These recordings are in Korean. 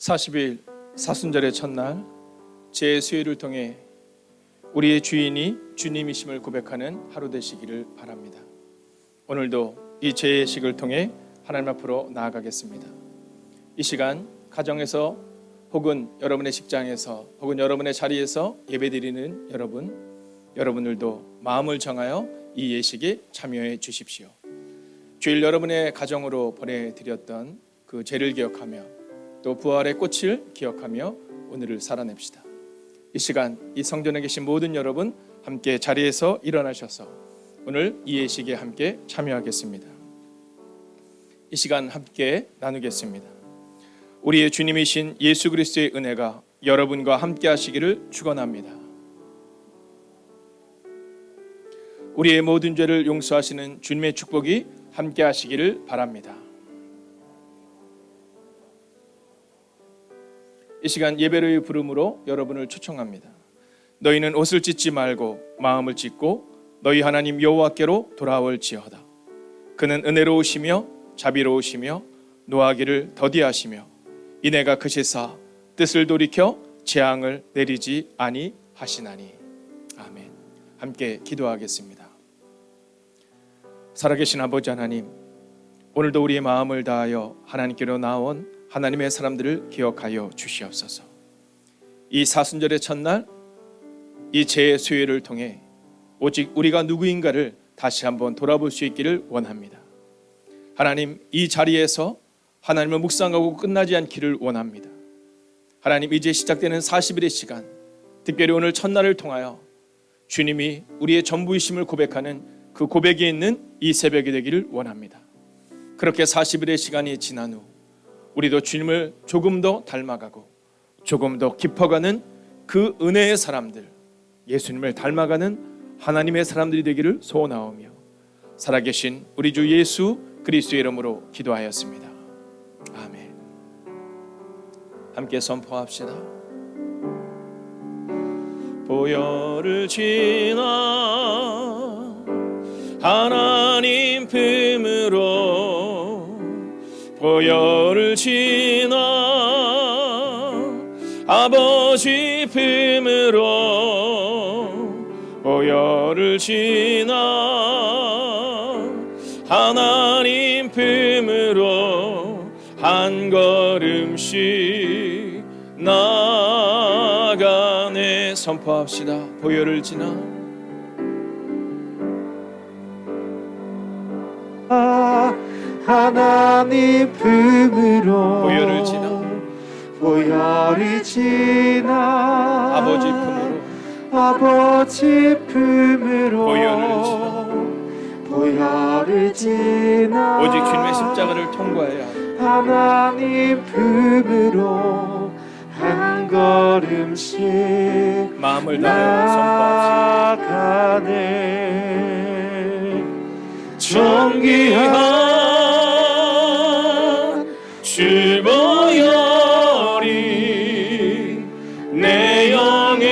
40일 사순절의 첫날 제 수요일을 통해 우리의 주인이 주님이심을 고백하는 하루 되시기를 바랍니다. 오늘도 이 제식을 통해 하나님 앞으로 나아가겠습니다. 이 시간 가정에서 혹은 여러분의 직장에서 혹은 여러분의 자리에서 예배드리는 여러분들도 마음을 정하여 이 예식에 참여해 주십시오. 주일 여러분의 가정으로 보내드렸던 그 죄를 기억하며 또 부활의 꽃을 기억하며 오늘을 살아냅시다. 이 시간 이 성전에 계신 모든 여러분 함께 자리에서 일어나셔서 오늘 이 예식에 함께 참여하겠습니다. 이 시간 함께 나누겠습니다. 우리의 주님이신 예수 그리스도의 은혜가 여러분과 함께 하시기를 축원합니다. 우리의 모든 죄를 용서하시는 주님의 축복이 함께 하시기를 바랍니다. 이 시간 예배로의 부름으로 여러분을 초청합니다. 너희는 옷을 찢지 말고 마음을 찢고 너희 하나님 여호와께로 돌아올지어다. 그는 은혜로우시며 자비로우시며 노하기를 더디하시며 이내가 크시사 뜻을 돌이켜 재앙을 내리지 아니하시나니. 아멘. 함께 기도하겠습니다. 살아계신 아버지 하나님, 오늘도 우리의 마음을 다하여 하나님께로 나온 하나님의 사람들을 기억하여 주시옵소서. 이 사순절의 첫날 이 제수요일을 통해 오직 우리가 누구인가를 다시 한번 돌아볼 수 있기를 원합니다. 하나님, 이 자리에서 하나님을 묵상하고 끝나지 않기를 원합니다. 하나님, 이제 시작되는 40일의 시간, 특별히 오늘 첫날을 통하여 주님이 우리의 전부이심을 고백하는 그 고백에 있는 이 새벽이 되기를 원합니다. 그렇게 40일의 시간이 지난 후 우리도 주님을 조금 더 닮아가고 조금 더 깊어가는 그 은혜의 사람들, 예수님을 닮아가는 하나님의 사람들이 되기를 소원하오며 살아계신 우리 주 예수 그리스도의 이름으로 기도하였습니다. 아멘. 함께 선포합시다. 보혈을 지나 하나님 품으로 보혈을 지나 아버지 품으로 보혈을 지나 하나님 품으로 한 걸음씩 나아가네. 선포합시다. 보혈을 지나 하나님 품으로 보혈을 지나 보혈을 지나 아버지 품으로 보혈을 지나 오직 주님의 십자가를 통과해야 하나님 품으로 한 걸음씩 마음을 다하여 나아가네. 존귀한 주 보혈이 내 영을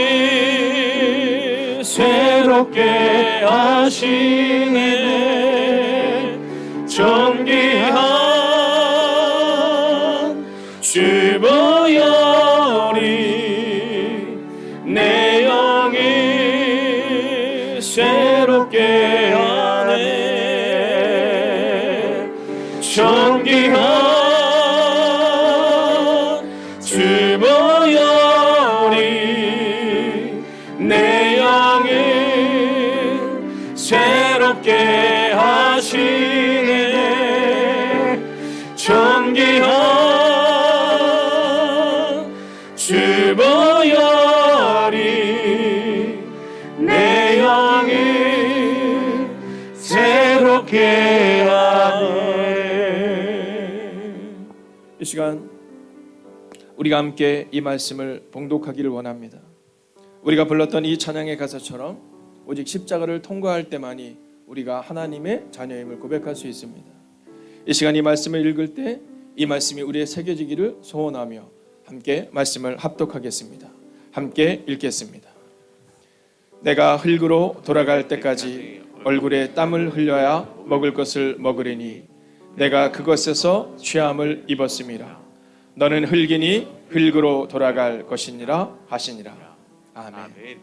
새롭게 하시네. 존귀한 주 보혈이 내 영을 새롭게 하네. 존귀한 주 보혈이 내 영을 새롭게 하시네. 존귀한 주 보혈이 내 영을 새롭게 하네. 이 시간 우리가 함께 이 말씀을 봉독하기를 원합니다. 우리가 불렀던 이 찬양의 가사처럼 오직 십자가를 통과할 때만이 우리가 하나님의 자녀임을 고백할 수 있습니다. 이 시간 이 말씀을 읽을 때 이 말씀이 우리의 새겨지기를 소원하며 함께 말씀을 합독하겠습니다. 함께 읽겠습니다. 내가 흙으로 돌아갈 때까지 얼굴에 땀을 흘려야 먹을 것을 먹으리니 내가 그것에서 취함을 입었음이라. 너는 흙이니 흙으로 돌아갈 것이니라 하시니라. 아멘.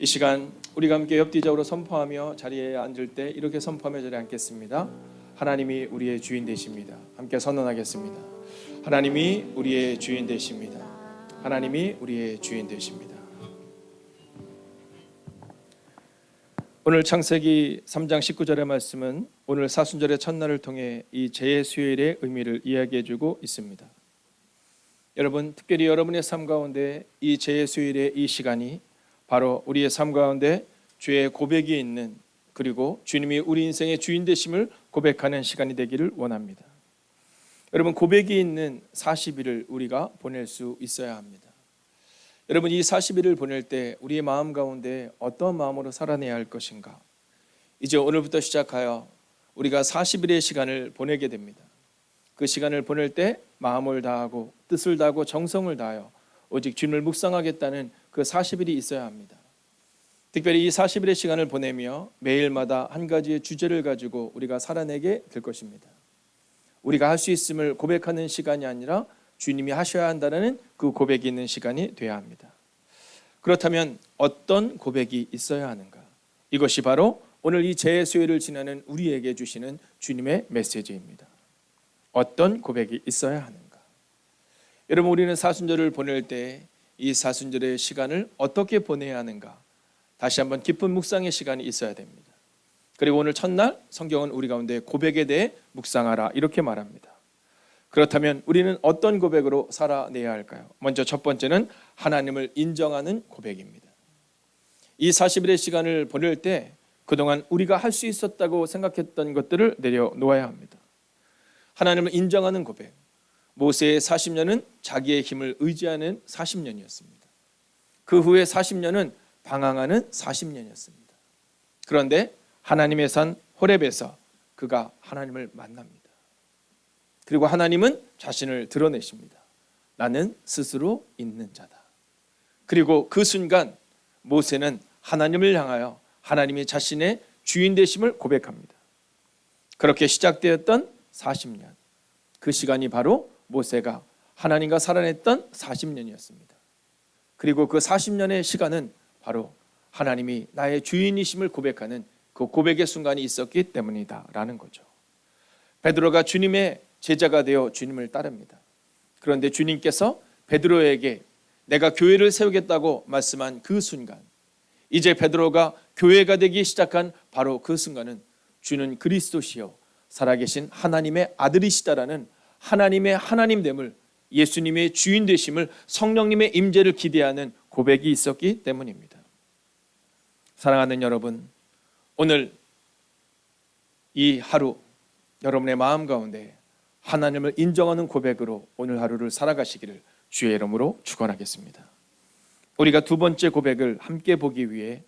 이 시간 우리가 함께 옆뒤적으로 선포하며 자리에 앉을 때 이렇게 선포하며 자리에 앉겠습니다. 하나님이 우리의 주인 되십니다. 함께 선언하겠습니다. 하나님이 우리의 주인 되십니다. 하나님이 우리의 주인 되십니다. 오늘 창세기 3장 19절의 말씀은 오늘 사순절의 첫날을 통해 이 재수요일의 의미를 이야기해주고 있습니다. 여러분, 특별히 여러분의 삶 가운데 이 재수요일의 이 시간이 바로 우리의 삶 가운데 주의 고백이 있는, 그리고 주님이 우리 인생의 주인 되심을 고백하는 시간이 되기를 원합니다. 여러분, 고백이 있는 40일을 우리가 보낼 수 있어야 합니다. 여러분, 이 40일을 보낼 때 우리의 마음 가운데 어떤 마음으로 살아내야 할 것인가? 이제 오늘부터 시작하여 우리가 40일의 시간을 보내게 됩니다. 그 시간을 보낼 때 마음을 다하고 뜻을 다하고 정성을 다하여 오직 주님을 묵상하겠다는 그 40일이 있어야 합니다. 특별히 이 40일의 시간을 보내며 매일마다 한 가지의 주제를 가지고 우리가 살아내게 될 것입니다. 우리가 할 수 있음을 고백하는 시간이 아니라 주님이 하셔야 한다는 그 고백이 있는 시간이 되어야 합니다. 그렇다면 어떤 고백이 있어야 하는가? 이것이 바로 오늘 이 재수요일을 지나는 우리에게 주시는 주님의 메시지입니다. 어떤 고백이 있어야 하는가? 여러분, 우리는 사순절을 보낼 때 이 사순절의 시간을 어떻게 보내야 하는가? 다시 한번 깊은 묵상의 시간이 있어야 됩니다. 그리고 오늘 첫날 성경은 우리 가운데 고백에 대해 묵상하라 이렇게 말합니다. 그렇다면 우리는 어떤 고백으로 살아내야 할까요? 먼저 첫 번째는 하나님을 인정하는 고백입니다. 이 40일의 시간을 보낼 때 그동안 우리가 할 수 있었다고 생각했던 것들을 내려놓아야 합니다. 하나님을 인정하는 고백. 모세의 40년은 자기의 힘을 의지하는 40년이었습니다. 그 후에 40년은 방황하는 40년이었습니다. 그런데 하나님의 산 호렙에서 그가 하나님을 만납니다. 그리고 하나님은 자신을 드러내십니다. 나는 스스로 있는 자다. 그리고 그 순간 모세는 하나님을 향하여 하나님이 자신의 주인 되심을 고백합니다. 그렇게 시작되었던 40년, 그 시간이 바로 모세가 하나님과 살아냈던 40년이었습니다. 그리고 그 40년의 시간은 바로 하나님이 나의 주인이심을 고백하는 그 고백의 순간이 있었기 때문이다라는 거죠. 베드로가 주님의 제자가 되어 주님을 따릅니다. 그런데 주님께서 베드로에게 내가 교회를 세우겠다고 말씀한 그 순간, 이제 베드로가 교회가 되기 시작한 바로 그 순간은 주는 그리스도시요 살아계신 하나님의 아들이시다라는 하나님의 하나님됨을, 예수님의 주인 되심을, 성령님의 임재를 기대하는 고백이 있었기 때문입니다. 사랑하는 여러분, 오늘 이 하루 여러분의 마음 가운데 하나님을 인정하는 고백으로 오늘 하루를 살아가시기를 주의 이름으로 축원하겠습니다. 우리가 두 번째 고백을 함께 보기 위해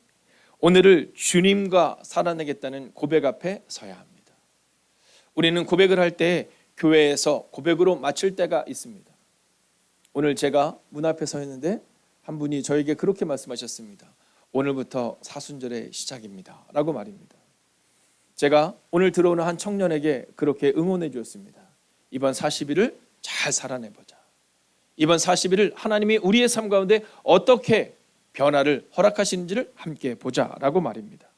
오늘을 주님과 살아내겠다는 고백 앞에 서야 합니다. 우리는 고백을 할 때 교회에서 고백으로 마칠 때가 있습니다. 오늘 제가 문 앞에 서 있는데 한 분이 저에게 그렇게 말씀하셨습니다. 오늘부터 사순절의 시작입니다 라고 말입니다. 제가 오늘 들어오는 한 청년에게 그렇게 응원해 주었습니다. 이번 40일을 잘 살아내보자. 이번 40일을 하나님이 우리의 삶 가운데 어떻게 변화를 허락하시는지를 함께 보자라고 말입니다.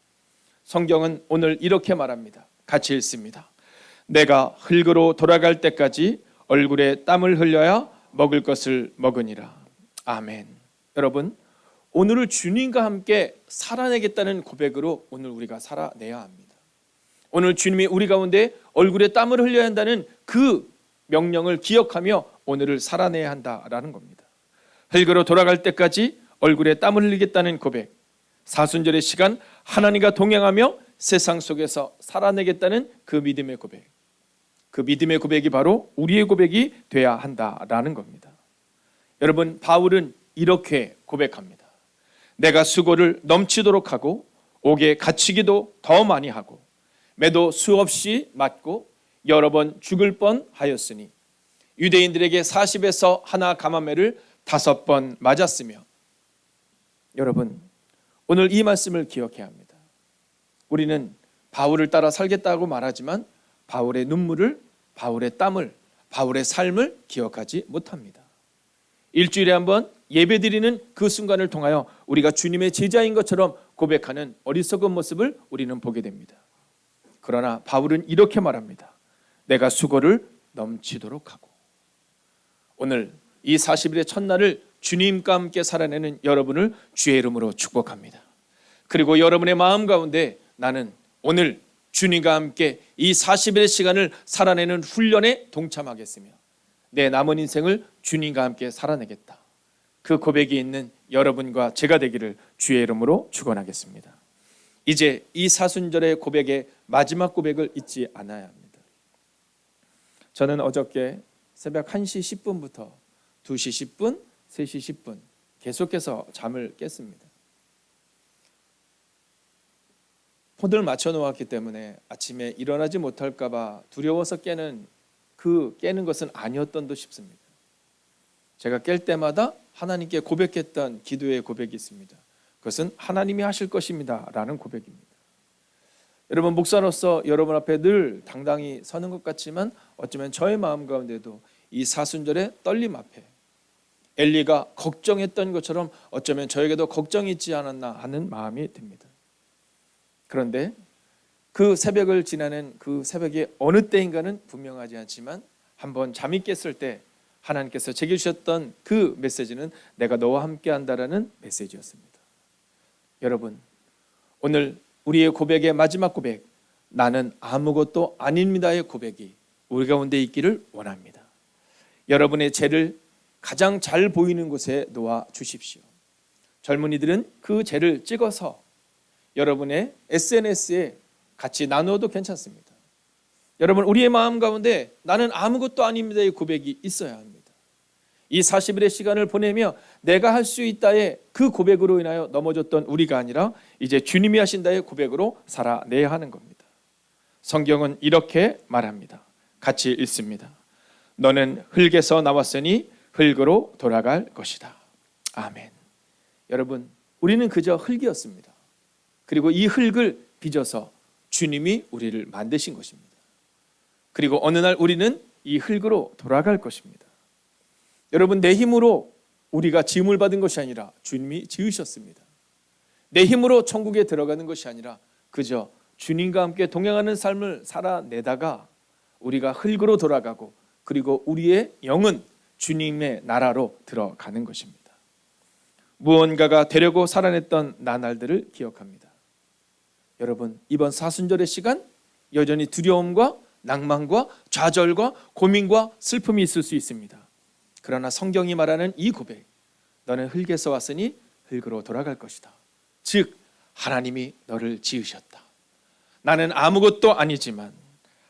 성경은 오늘 이렇게 말합니다. 같이 읽습니다. 내가 흙으로 돌아갈 때까지 얼굴에 땀을 흘려야 먹을 것을 먹으니라. 아멘. 여러분, 오늘을 주님과 함께 살아내겠다는 고백으로 오늘 우리가 살아내야 합니다. 오늘 주님이 우리 가운데 얼굴에 땀을 흘려야 한다는 그 명령을 기억하며 오늘을 살아내야 한다라는 겁니다. 흙으로 돌아갈 때까지 얼굴에 땀을 흘리겠다는 고백, 사순절의 시간 하나님과 동행하며 세상 속에서 살아내겠다는 그 믿음의 고백, 그 믿음의 고백이 바로 우리의 고백이 돼야 한다라는 겁니다. 여러분, 바울은 이렇게 고백합니다. 내가 수고를 넘치도록 하고 옥에 갇히기도 더 많이 하고 매도 수없이 맞고 여러 번 죽을 뻔하였으니 유대인들에게 40에서 하나 감암매를 5번 맞았으며. 여러분, 오늘 이 말씀을 기억해야 합니다. 우리는 바울을 따라 살겠다고 말하지만 바울의 눈물을, 바울의 땀을, 바울의 삶을 기억하지 못합니다. 일주일에 한 번 예배드리는 그 순간을 통하여 우리가 주님의 제자인 것처럼 고백하는 어리석은 모습을 우리는 보게 됩니다. 그러나 바울은 이렇게 말합니다. 내가 수고를 넘치도록 하고. 오늘 이 40일의 첫날을 주님과 함께 살아내는 여러분을 주의 이름으로 축복합니다. 그리고 여러분의 마음 가운데 나는 오늘 주님과 함께 이 40일의 시간을 살아내는 훈련에 동참하겠으며 내 남은 인생을 주님과 함께 살아내겠다. 그 고백이 있는 여러분과 제가 되기를 주의 이름으로 축원하겠습니다. 이제 이 사순절의 고백의 마지막 고백을 잊지 않아야 합니다. 저는 어저께 새벽 1시 10분부터 2시 10분, 3시 10분 계속해서 잠을 깼습니다. 폰을 맞춰 놓았기 때문에 아침에 일어나지 못할까 봐 두려워서 깨는 것은 아니었던 듯 싶습니다. 제가 깰 때마다 하나님께 고백했던 기도의 고백이 있습니다. 그것은 하나님이 하실 것입니다 라는 고백입니다. 여러분, 목사로서 여러분 앞에 늘 당당히 서는 것 같지만 어쩌면 저의 마음 가운데도 이 사순절의 떨림 앞에 엘리가 걱정했던 것처럼 어쩌면 저에게도 걱정이 있지 않았나 하는 마음이 듭니다. 그런데 그 새벽을 지나는 그 새벽이 어느 때인가는 분명하지 않지만 한번 잠이 깼을 때 하나님께서 제게 주셨던 그 메시지는 내가 너와 함께 한다라는 메시지였습니다. 여러분, 오늘 우리의 고백의 마지막 고백, 나는 아무것도 아닙니다의 고백이 우리 가운데 있기를 원합니다. 여러분의 죄를 가장 잘 보이는 곳에 놓아 주십시오. 젊은이들은 그 죄를 찍어서 여러분의 SNS에 같이 나누어도 괜찮습니다. 여러분, 우리의 마음 가운데 나는 아무것도 아닙니다의 고백이 있어야 합니다. 이 40일의 시간을 보내며 내가 할 수 있다의 그 고백으로 인하여 넘어졌던 우리가 아니라 이제 주님이 하신다의 고백으로 살아내야 하는 겁니다. 성경은 이렇게 말합니다. 같이 읽습니다. 너는 흙에서 나왔으니 흙으로 돌아갈 것이다. 아멘. 여러분, 우리는 그저 흙이었습니다. 그리고 이 흙을 빚어서 주님이 우리를 만드신 것입니다. 그리고 어느 날 우리는 이 흙으로 돌아갈 것입니다. 여러분, 내 힘으로 우리가 지음을 받은 것이 아니라 주님이 지으셨습니다. 내 힘으로 천국에 들어가는 것이 아니라 그저 주님과 함께 동행하는 삶을 살아내다가 우리가 흙으로 돌아가고 그리고 우리의 영은 주님의 나라로 들어가는 것입니다. 무언가가 되려고 살아냈던 나날들을 기억합니다. 여러분, 이번 사순절의 시간 여전히 두려움과 낭만과 좌절과 고민과 슬픔이 있을 수 있습니다. 그러나 성경이 말하는 이 고백, 너는 흙에서 왔으니 흙으로 돌아갈 것이다. 즉 하나님이 너를 지으셨다. 나는 아무것도 아니지만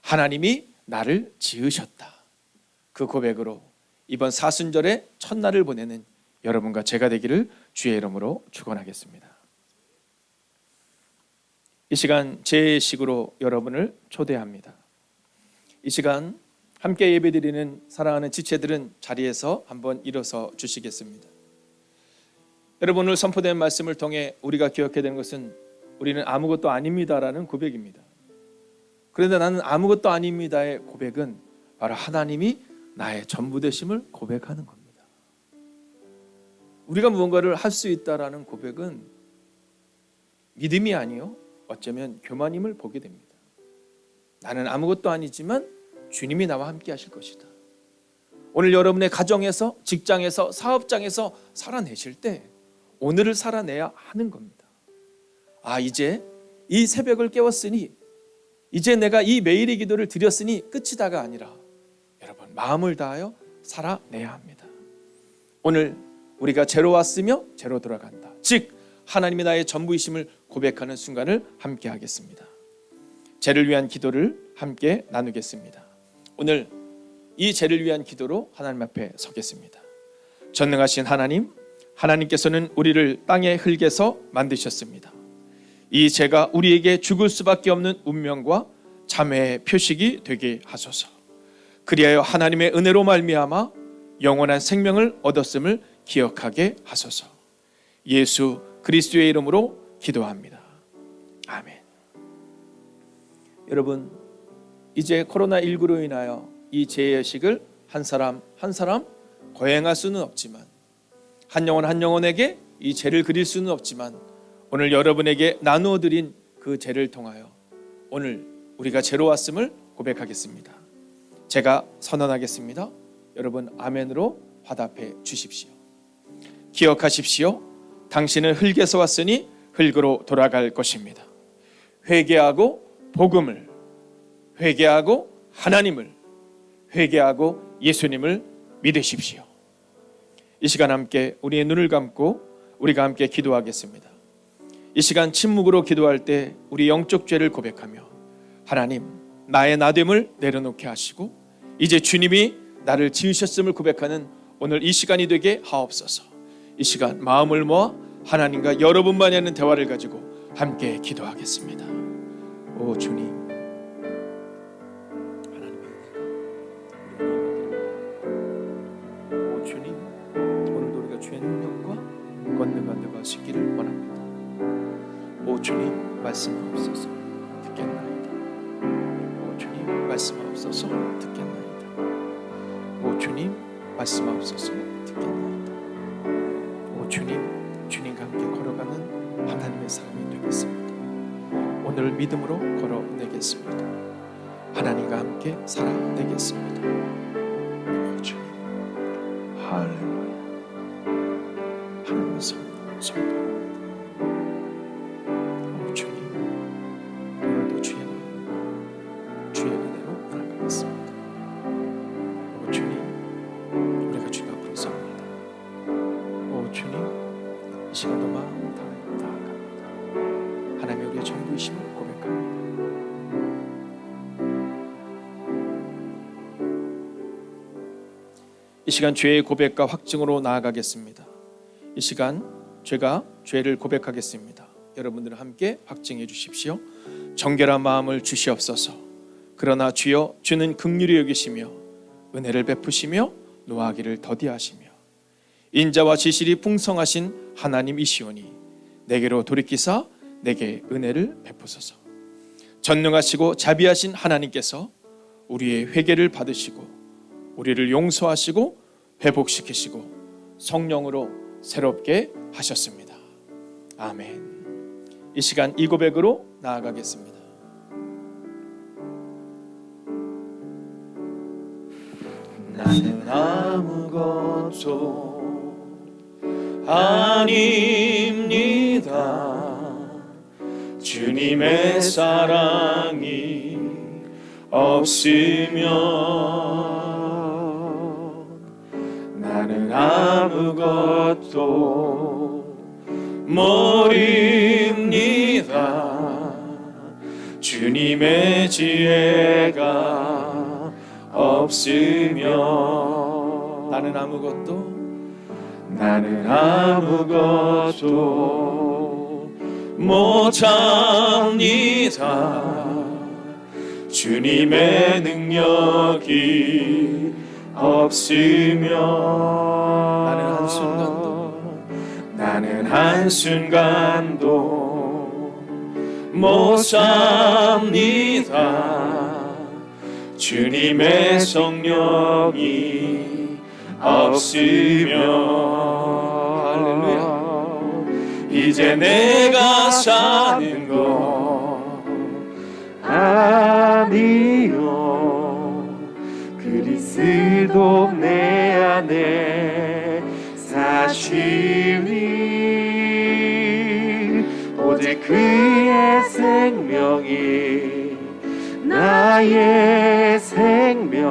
하나님이 나를 지으셨다. 그 고백으로 이번 사순절의 첫날을 보내는 여러분과 제가 되기를 주의 이름으로 축원하겠습니다. 이 시간 제식으로 여러분을 초대합니다. 이 시간 함께 예배드리는 사랑하는 지체들은 자리에서 한번 일어서 주시겠습니다. 여러분, 오늘 선포된 말씀을 통해 우리가 기억해야 되는 것은 우리는 아무것도 아닙니다라는 고백입니다. 그런데 나는 아무것도 아닙니다의 고백은 바로 하나님이 나의 전부 되심을 고백하는 겁니다. 우리가 무언가를 할 수 있다라는 고백은 믿음이 아니요 어쩌면 교만임을 보게 됩니다. 나는 아무것도 아니지만 주님이 나와 함께 하실 것이다. 오늘 여러분의 가정에서, 직장에서, 사업장에서 살아내실 때 오늘을 살아내야 하는 겁니다. 이제 이 새벽을 깨웠으니, 이제 내가 이 매일의 기도를 드렸으니 끝이다가 아니라 여러분, 마음을 다하여 살아내야 합니다. 오늘 우리가 죄로 왔으며 죄로 돌아간다. 즉 하나님이 나의 전부이심을 고백하는 순간을 함께 하겠습니다. 죄를 위한 기도를 함께 나누겠습니다. 오늘 이 죄를 위한 기도로 하나님 앞에 서겠습니다. 전능하신 하나님, 하나님께서는 우리를 땅의 흙에서 만드셨습니다. 이 죄가 우리에게 죽을 수밖에 없는 운명과 자매의 표식이 되게 하소서. 그리하여 하나님의 은혜로 말미암아 영원한 생명을 얻었음을 기억하게 하소서. 예수 그리스도의 이름으로 기도합니다. 아멘. 여러분, 이제 코로나19로 인하여 이 재해식을 한 사람 한 사람 거행할 수는 없지만, 한 영혼 한 영혼에게 이 죄를 그릴 수는 없지만, 오늘 여러분에게 나누어 드린 그 죄를 통하여 오늘 우리가 죄로 왔음을 고백하겠습니다. 제가 선언하겠습니다. 여러분 아멘으로 화답해 주십시오. 기억하십시오. 당신은 흙에서 왔으니 흙으로 돌아갈 것입니다. 회개하고 복음을, 회개하고 하나님을, 회개하고 예수님을 믿으십시오. 이 시간 함께 우리의 눈을 감고 우리가 함께 기도하겠습니다. 이 시간 침묵으로 기도할 때 우리 영적 죄를 고백하며, 하나님 나의 나됨을 내려놓게 하시고 이제 주님이 나를 지으셨음을 고백하는 오늘 이 시간이 되게 하옵소서. 이 시간 마음을 모아 하나님과 여러분만이 하는 대화를 가지고 함께 기도하겠습니다. 오 주님, 하나님의 은혜가, 오 주님, 오늘도 우리가 주의 능력과 권능과 능가 하시기를 원합니다. 오 주님, 말씀하옵소서. 듣겠나이다. 오 주님, 말씀하옵소서. 듣겠나이다. 오 주님, 말씀하옵소서. 듣겠나이다. 오 주님, 주님과 함께 걸어가는 하나님의 사람이 되겠습니다. 오늘 믿음으로 걸어내겠습니다. 하나님과 함께 살아내겠습니다. 오 주님, 할렐루야. 하나님의 성도. 오 주님, 오늘도 주의 은혜로 나아가겠습니다. 오 주님, 우리가 주님 앞으로 섭니다. 오 주님, 이 시간도 마음 다하여 나아갑니다. 하나님의 우리의 전부이심을 고백합니다. 이 시간 죄의 고백과 확증으로 나아가겠습니다. 이 시간 제가 죄를 고백하겠습니다. 여러분들은 함께 확증해 주십시오. 정결한 마음을 주시옵소서. 그러나 주여, 주는 긍휼히 여기시며 은혜를 베푸시며 노하기를 더디하시며 인자와 지실이 풍성하신 하나님이시오니 내게로 돌이키사 내게 은혜를 베푸소서. 전능하시고 자비하신 하나님께서 우리의 회개를 받으시고 우리를 용서하시고 회복시키시고 성령으로 새롭게 하셨습니다. 아멘. 이 시간 이 고백으로 나아가겠습니다. 나는 아무것도 아닙니다. 주님의 사랑이 없으면 나는 아무것도 모릅니다. 주님의 지혜가 없으면 나는 아무것도 못합니다. 주님의 능력이 없으면 나는 한순간도 못 삽니다. 주님의 성령이 없으면 이제 내가 사는 것 아니요, 그리스도 내 안에 사시니 오직 그의 생명이 나의 생명,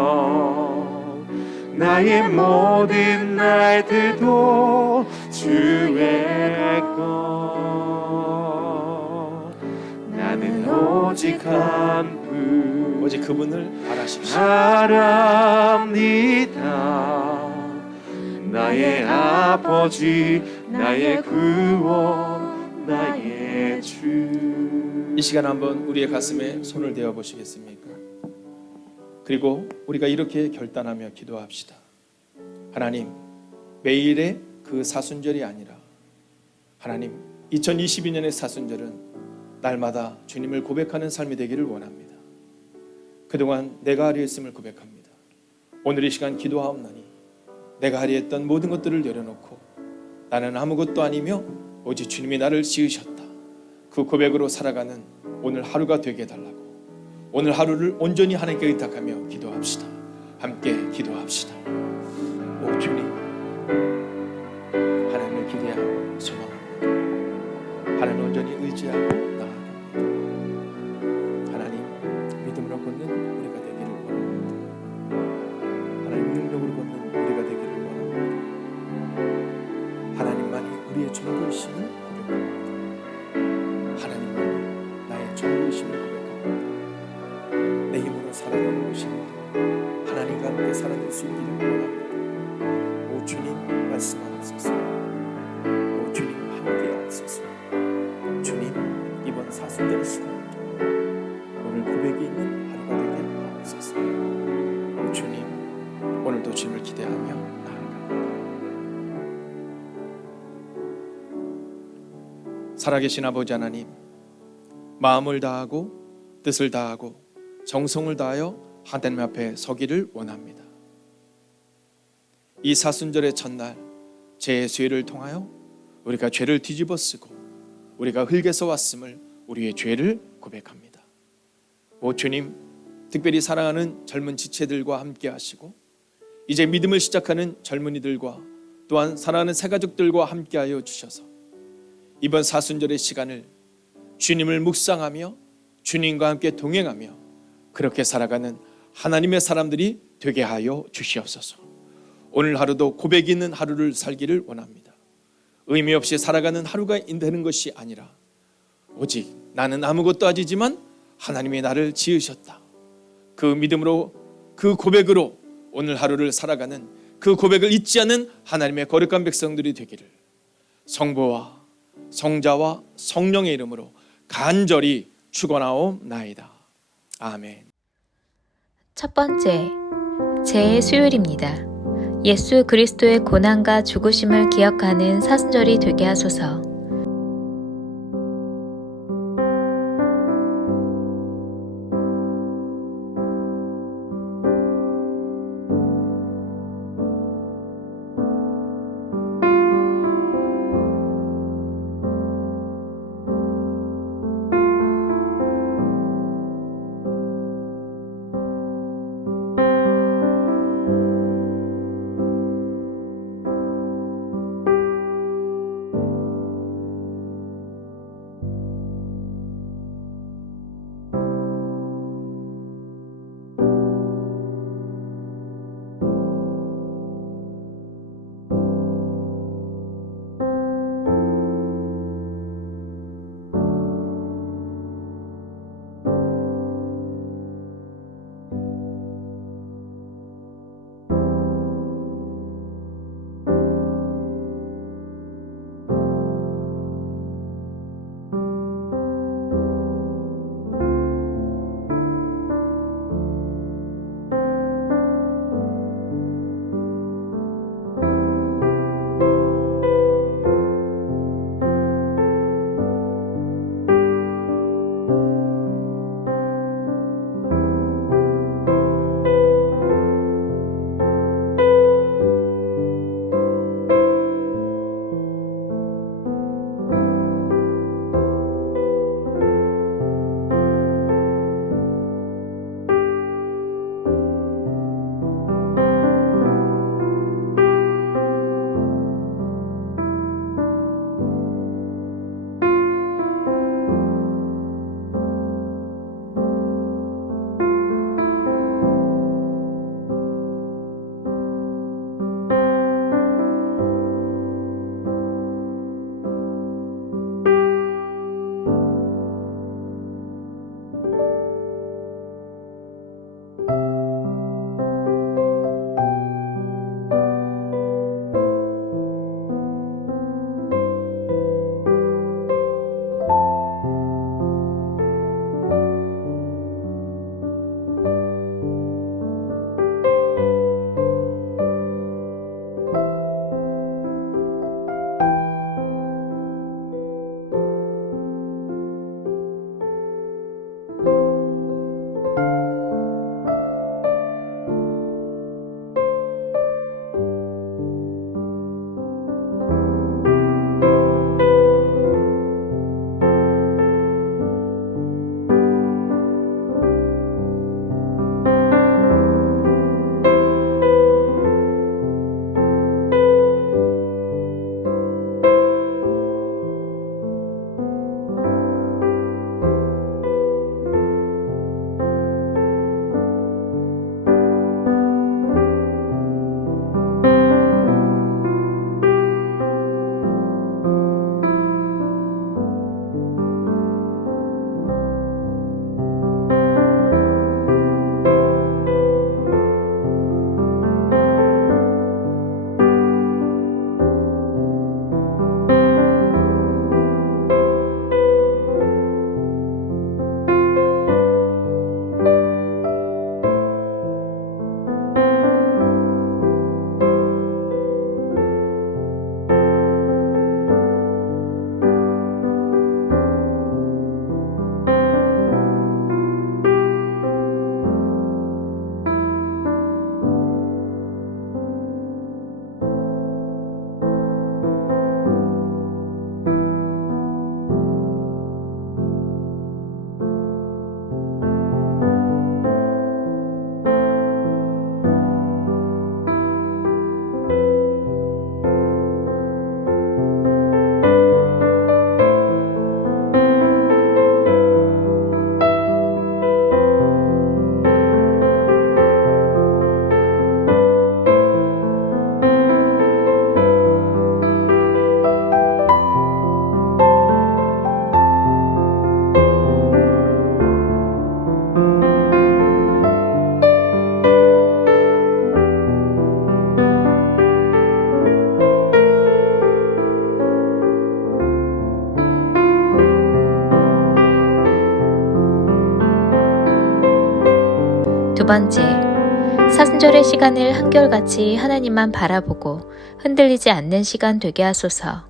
나의 모든 날들도 주의 것. 나는 오직 한 분, 오직 그분을 바라십시오. 바랍니다. 나의 아버지, 나의 구원, 나의 주. 이 시간 한번 우리의 가슴에 손을 대어 보시겠습니까? 그리고 우리가 이렇게 결단하며 기도합시다. 하나님, 매일의 그 사순절이 아니라 하나님, 2022년의 사순절은 날마다 주님을 고백하는 삶이 되기를 원합니다. 그동안 내가 하려 했음을 고백합니다. 오늘 이 시간 기도하옵나니 내가 하려 했던 모든 것들을 내려놓고 나는 아무것도 아니며 오직 주님이 나를 지으셨다, 그 고백으로 살아가는 오늘 하루가 되게 해달라고, 오늘 하루를 온전히 하나님께 의탁하며 기도합시다. 함께 기도합시다. 오 주님, 하나님을 기대하고 소망합니다. 하나님을 온전히 의지하고 나아갑니다. 하나님 믿음으로 걷는 우리가 되기를 원합니다. 하나님 능력으로 걷는 우리가 되기를 원합니다. 하나님만이 우리의 전부이심을 고백합니다. 하나님만이 나의 전부이심을 고백합니다. 내 힘으로 살아가는 것이 아니라 하나님과 함께 살아낼 수 있기를 원합니다. 오 주님 말씀하옵소서. 오 주님 함께하옵소서. 주님 이번 사순절의 시간 오늘 고백이 있는 하루가 되게 하옵소서. 오 주님 오늘도 주님을 기대하며 나아갑니다. 살아계신 아버지 하나님, 마음을 다하고 뜻을 다하고 정성을 다하여 하나님 앞에 서기를 원합니다. 이 사순절의 첫날 죄의 수혜를 통하여 우리가 죄를 뒤집어 쓰고 우리가 흙에서 왔음을, 우리의 죄를 고백합니다. 오 주님, 특별히 사랑하는 젊은 지체들과 함께 하시고 이제 믿음을 시작하는 젊은이들과 또한 사랑하는 새가족들과 함께하여 주셔서 이번 사순절의 시간을 주님을 묵상하며 주님과 함께 동행하며 그렇게 살아가는 하나님의 사람들이 되게 하여 주시옵소서. 오늘 하루도 고백이 있는 하루를 살기를 원합니다. 의미 없이 살아가는 하루가 되는 것이 아니라 오직 나는 아무것도 아니지만 하나님이 나를 지으셨다, 그 믿음으로, 그 고백으로 오늘 하루를 살아가는, 그 고백을 잊지 않는 하나님의 거룩한 백성들이 되기를 성부와 성자와 성령의 이름으로 간절히 축원하옵나이다. 아멘. 첫 번째, 죄의 수요일입니다. 예수 그리스도의 고난과 죽으심을 기억하는 사순절이 되게 하소서. 두 번째, 사순절의 시간을 한결같이 하나님만 바라보고 흔들리지 않는 시간 되게 하소서.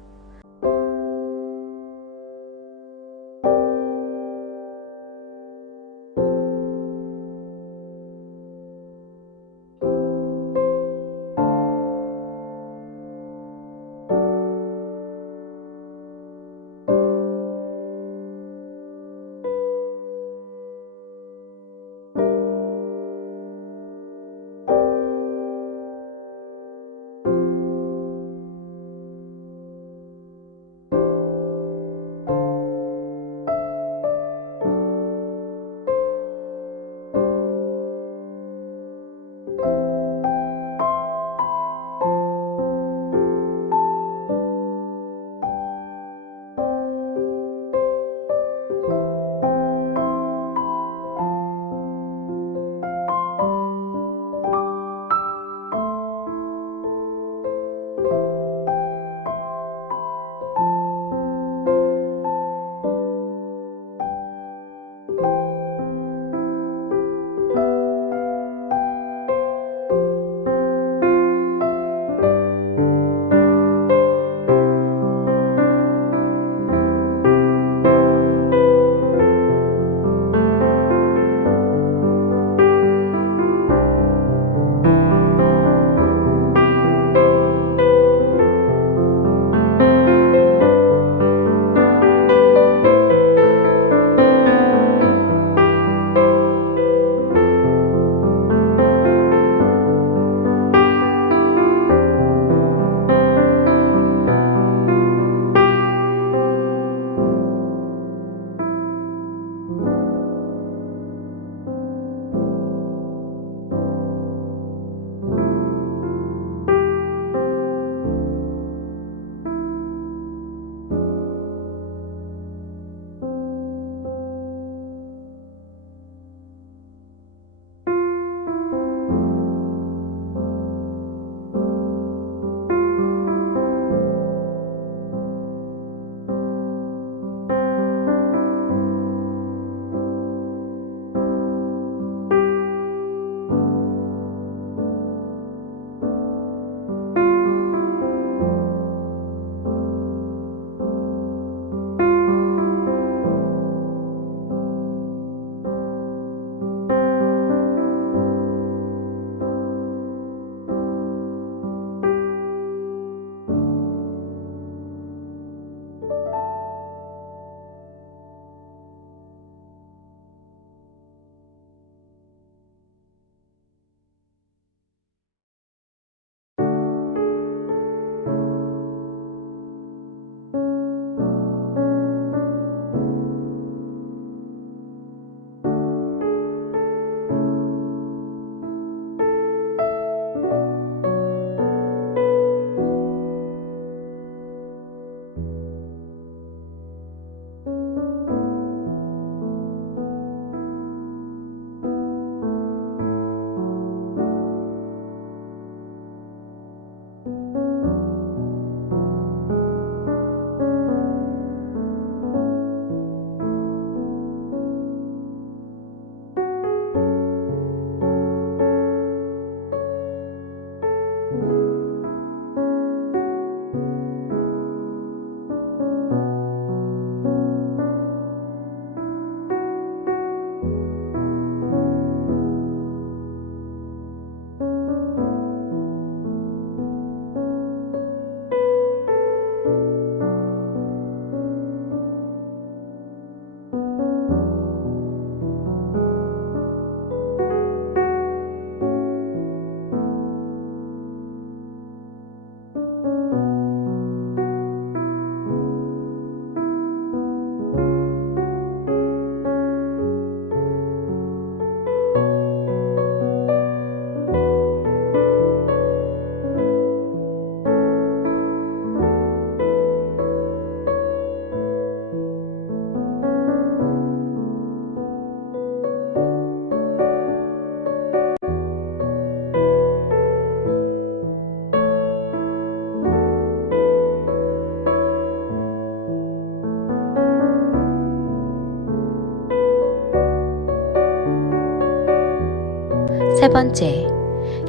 세 번째,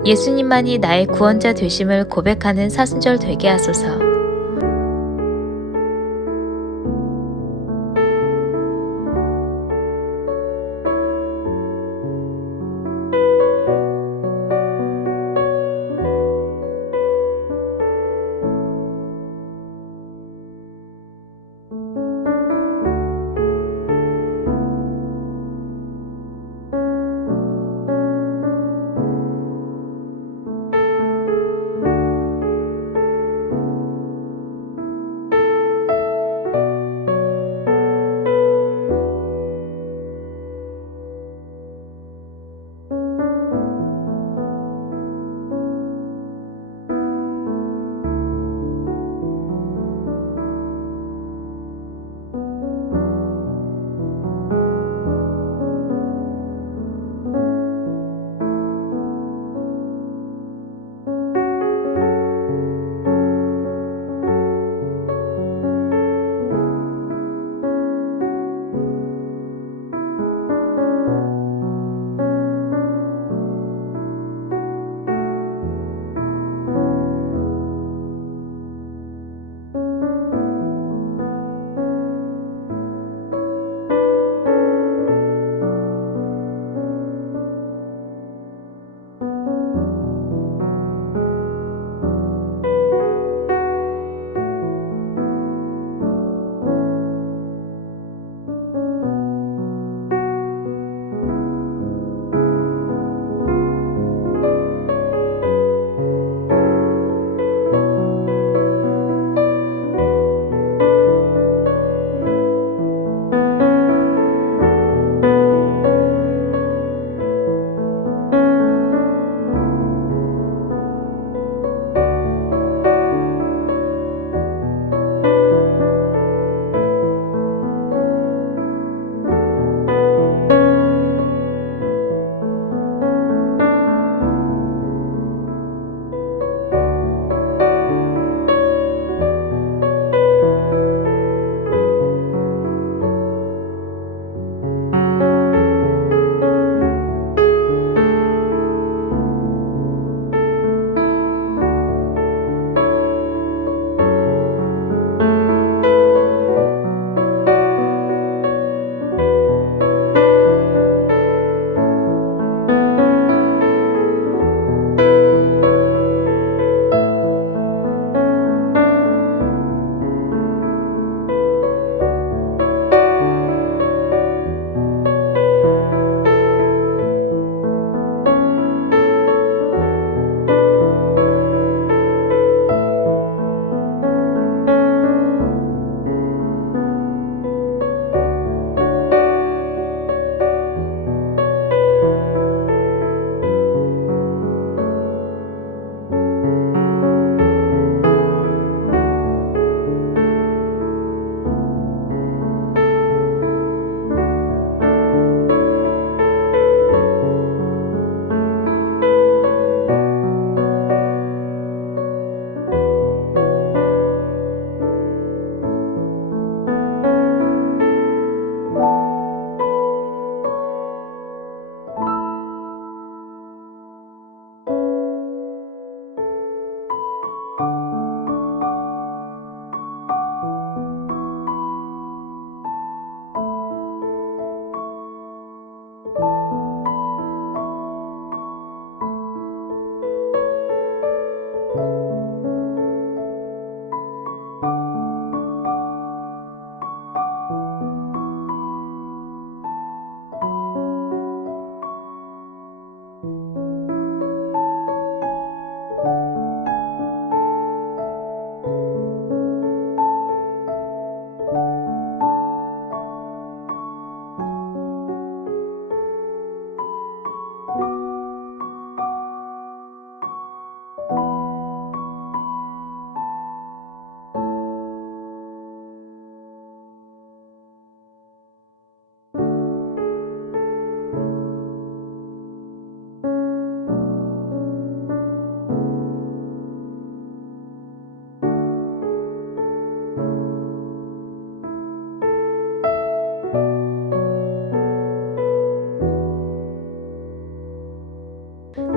예수님만이 나의 구원자 되심을 고백하는 사순절 되게 하소서.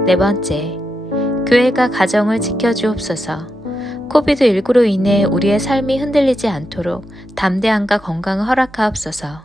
4번째, 교회가 가정을 지켜주옵소서. 코비드19로 인해 우리의 삶이 흔들리지 않도록 담대함과 건강을 허락하옵소서.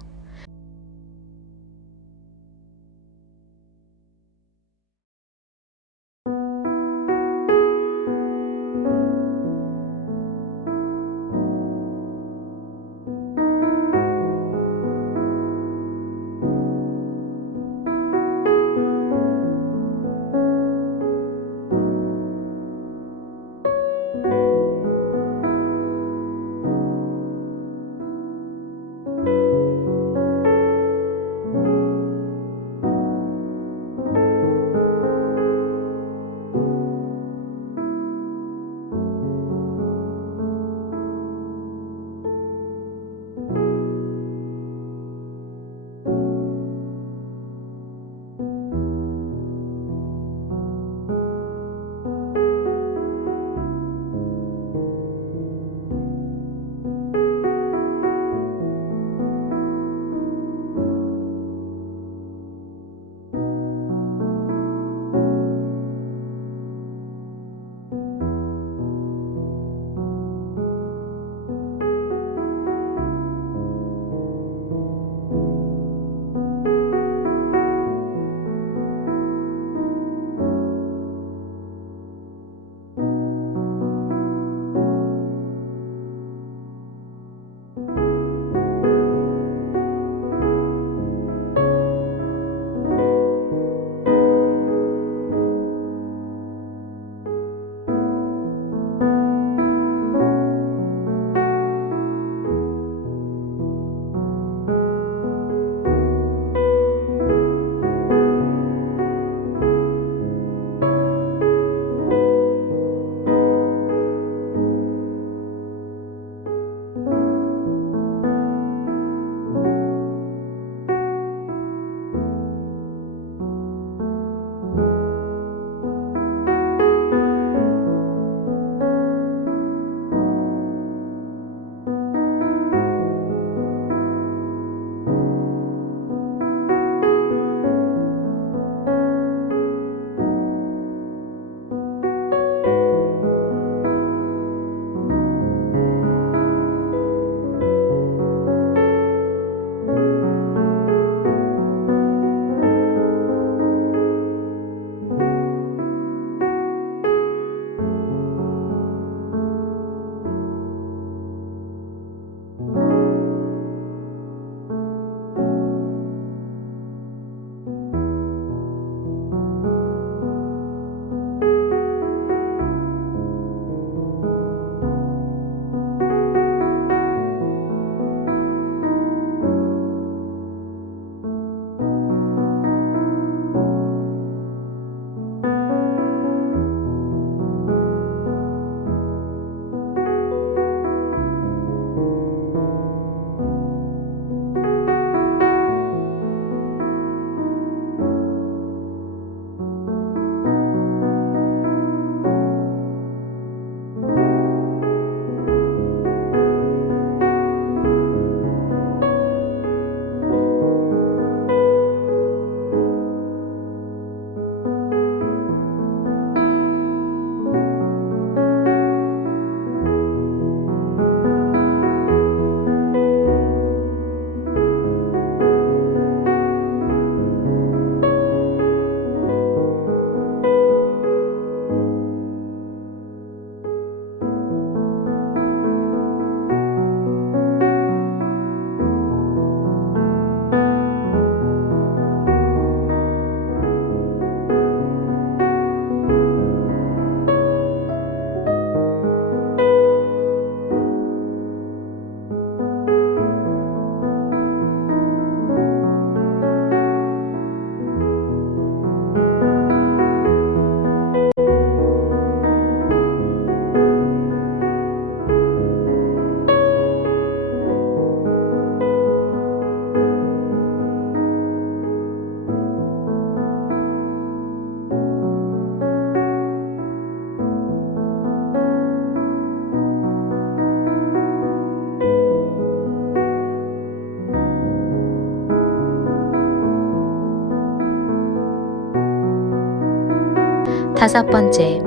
5번째,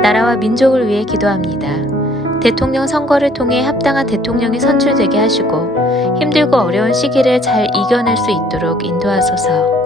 나라와 민족을 위해 기도합니다. 대통령 선거를 통해 합당한 대통령이 선출되게 하시고 힘들고 어려운 시기를 잘 이겨낼 수 있도록 인도하소서.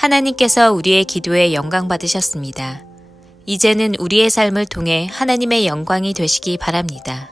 하나님께서 우리의 기도에 영광 받으셨습니다. 이제는 우리의 삶을 통해 하나님의 영광이 되시기 바랍니다.